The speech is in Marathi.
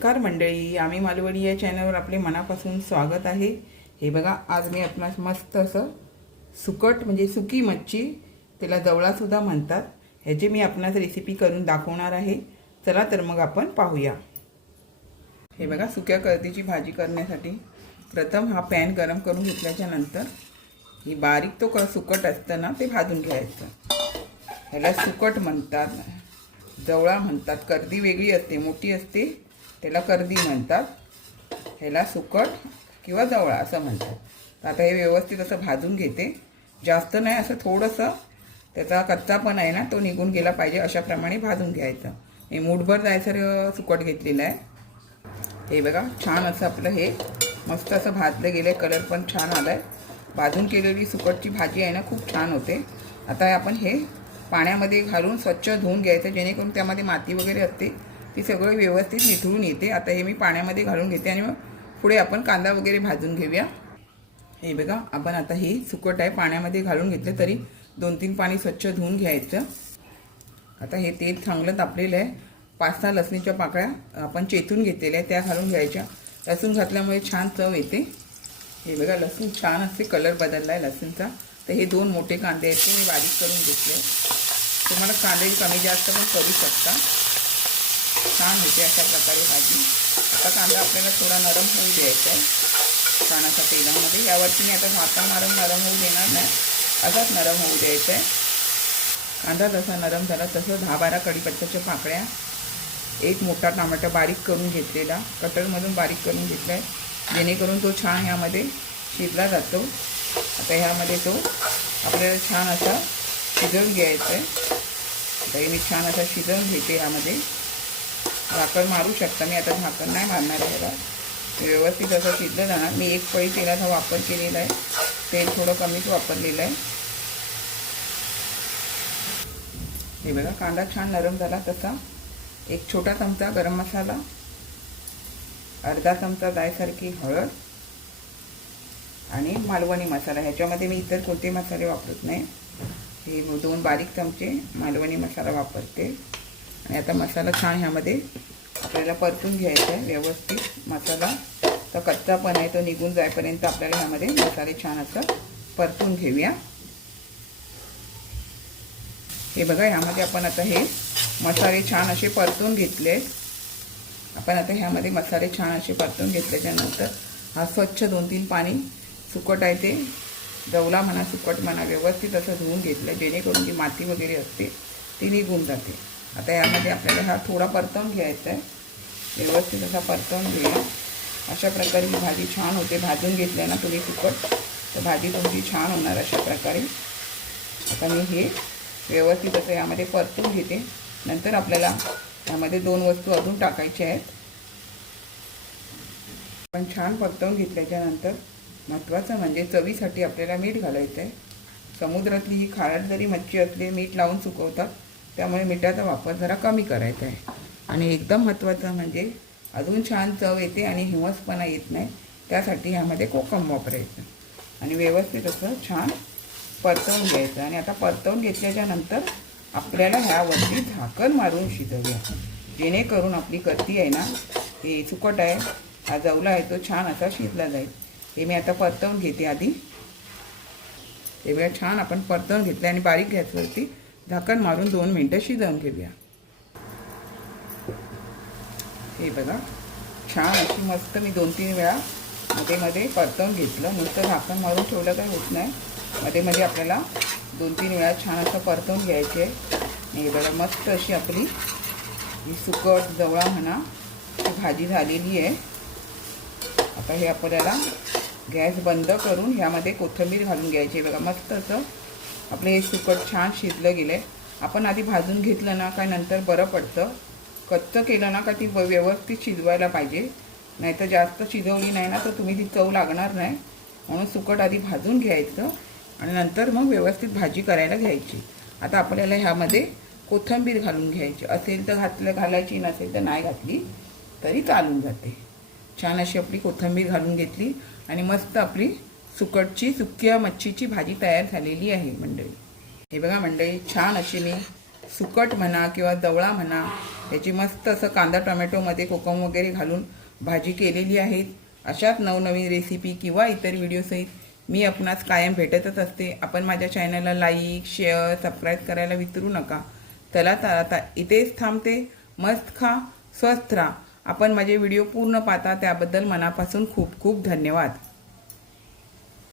नमस्कार मंडळी आम्ही मालवणी या चॅनलवर आपले मनापासून स्वागत आहे. हे बघा आज मी आपणास मस्त असं सुकट म्हणजे सुकी मच्छी त्याला जवळासुद्धा म्हणतात. ह्याची मी आपणास रेसिपी करून दाखवणार आहे. चला तर मग आपण पाहूया. हे बघा सुक्या कर्दीची भाजी करण्यासाठी प्रथम हा पॅन गरम करून घेतल्याच्या नंतर ही बारीक तो क सुकट असतं ना ते भाजून घ्यायचं. ह्याला सुकट म्हणतात. जवळा म्हणतात. कर्दी वेगळी असते मोठी असते. त्याला कर्दी म्हणतात. ह्याला सुकट किंवा जवळा असं म्हणतात. आता हे व्यवस्थित असं भाजून घेते. जास्त नाही असं थोडंसं. त्याचा कच्चा पण आहे ना तो निघून गेला पाहिजे अशाप्रमाणे भाजून घ्यायचं. हे मूठभर जायसर सुकट घेतलेलं आहे. हे बघा छान असं आपलं हे मस्त असं भाजलं गेलं कलर पण छान आला आहे भाजून केलेली सुकटची भाजी आहे ना खूप छान होते. आता आपण हे पाण्यामध्ये घालून स्वच्छ धुवून घ्यायचं जेणेकरून त्यामध्ये माती वगैरे असते. ती सगळं व्यवस्थित निथळून येते. आता हे मी पाण्यामध्ये घालून घेते आणि मग पुढे आपण कांदा वगैरे भाजून घेऊया. हे बघा आपण आता हे सुकट आहे पाण्यामध्ये घालून घेतलं तरी दोन तीन पाणी स्वच्छ धुवून घ्यायचं. आता हे तेल चांगलं तापलेलं आहे. पाच सहा लसणीच्या पाकळ्या आपण चेतून घेतलेल्या त्या घालून घ्यायच्या. लसूण घातल्यामुळे छान चव येते. हे बघा लसूण छान असते कलर बदलला आहे लसूणचा. तर हे दोन मोठे कांदे आहेत ते मी बारीक करून घेतले. तुम्हाला कांदे कमी जास्त पण करू शकता. छान होते अशा प्रकारे भाजी. आता कांदा आपल्याला थोडा नरम होऊ द्यायचा आहे. छान असा तेलामध्ये. यावरती मी आता माता मारून नरम होऊ देणार नाही. असाच नरम होऊ द्यायचा आहे. कांदा जसा नरम झाला तसं दहा बारा कढीपत्त्याच्या पाकळ्या एक मोठा टमाटा बारीक करून घेतलेला कटरमधून बारीक करून घेतला आहे. जेणेकरून तो छान ह्यामध्ये शिजला जातो. आता ह्यामध्ये तो आपल्याला छान असा शिजवून घ्यायचा आहे. आता हे मी छान असा शिजवून घेते ह्यामध्ये झाकण मारू शकता. मी आता झाकण नाही मारणार आहे बघा. व्यवस्थित असं शिजलं जाणार. मी एक पळी तेलाचा वापर केलेला आहे. तेल थोडं कमीच वापरलेलं आहे. हे बघा कांदा छान नरम झाला तसा. एक छोटा चमचा गरम मसाला. अर्धा चमचा दायसारखी हळद. आणि मालवणी मसाला. ह्याच्यामध्ये मी इतर कोणते मसाले वापरत नाही. हे दोन बारीक चमचे मालवणी मसाला वापरते. आणि आता मसाला छान ह्यामध्ये आपल्याला परतून घ्यायचा आहे व्यवस्थित मसाला. तर कच्चा पण आहे तो निघून जाईपर्यंत आपल्याला ह्यामध्ये मसाले छान असं परतून घेऊया. हे बघा ह्यामध्ये आपण आता हे मसाले छान असे परतून घेतले. आपण आता ह्यामध्ये मसाले छान असे परतून घेतल्याच्यानंतर हा स्वच्छ दोन तीन पाणी सुकट आहे ते. जवला म्हणा सुकट म्हणा व्यवस्थित असं धुवून घेतलं जेणेकरून जी माती वगैरे असते ती निघून जाते. आता यामध्ये आपल्याला हा थोडा परतवून घ्यायचा आहे. व्यवस्थित असा परतवून घेऊया. अशा प्रकारे ही भाजी छान होते. भाजून घेतल्या ना तुम्ही फुकट तर भाजी तुमची छान होणार अशा प्रकारे. आता मी हे व्यवस्थित असं यामध्ये परतून घेते. नंतर आपल्याला यामध्ये दोन वस्तू अजून टाकायच्या आहेत. पण छान परतवून घेतल्याच्यानंतर महत्त्वाचं म्हणजे चवीसाठी आपल्याला मीठ घालायचं आहे समुद्रातली ही खारट जरी मच्छी असली मीठ लावून सुकवतात त्यामुळे मिठाचा वापर जरा कमी करायचा आहे. आणि एकदम महत्त्वाचं म्हणजे अजून छान चव येते आणि हिवसपणा येत नाही त्यासाठी ह्यामध्ये कोकम वापरायचं. आणि व्यवस्थित असं छान परतवून घ्यायचं. आणि आता परतवून घेतल्याच्या नंतर आपल्याला ह्यावरती झाकण मारून शिजवूया. जेणेकरून आपली कत्ती आहे ना हे सुकट आहे. हा जवला आहे तो छान असा शिजला जाईल. हे मी आता परतवून घेते आधी. हे बघा छान आपण परतवून घेतलं आणि बारीक गॅसवरती झाकण मारून दोन मिनटं शिजवून घेऊया. हे बघा छान अशी मस्त मी दोन तीन वेळा मध्ये मध्ये परतवून घेतलं. नुसतं झाकण मारून ठेवलं काही होत नाही. मध्ये मध्ये आपल्याला दोन तीन वेळा छान असं परतवून घ्यायचे. हे बघा मस्त अशी आपली ही सुकट जवळा म्हणा भाजी झालेली आहे. आता हे आपल्याला गॅस बंद करून ह्यामध्ये कोथिंबीर घालून घ्यायची. बघा मस्त असं आपलं हे सुकट छान शिजलं गेलं आहे आपण आधी भाजून घेतलं ना काय नंतर बरं पडतं. कच्चं केलं ना का ती व्यवस्थित शिजवायला पाहिजे. नाहीतर जास्त शिजवली नाही ना तर तुम्ही ती चव लागणार नाही. म्हणून सुकट आधी भाजून घ्यायचं आणि नंतर मग व्यवस्थित भाजी करायला घ्यायची. आता आपल्याला ह्यामध्ये कोथिंबीर घालून घ्यायची. असेल तर घातलं घालायची नसेल तर नाही घातली तरी चालून जाते. छान अशी आपली कोथिंबीर घालून घेतली आणि मस्त आपली सुकटची सुक्या मच्छीची भाजी तयार झालेली आहे मंडळी. हे बघा मंडळी छान अशी मी सुकट म्हणा किंवा जवळा म्हणा याची मस्त असं कांदा टोमॅटोमध्ये कोकम वगैरे घालून भाजी केलेली आहे. अशाच नवनवीन रेसिपी किंवा इतर व्हिडिओसहित मी आपणास कायम भेटतच असते. आपण माझ्या चॅनलला लाईक शेअर सबस्क्राईब करायला विसरू नका. चला तर आता इथेच थांबते. मस्त खा स्वस्थ राहा. आपण माझे व्हिडिओ पूर्ण पाहता त्याबद्दल मनापासून खूप खूप धन्यवाद.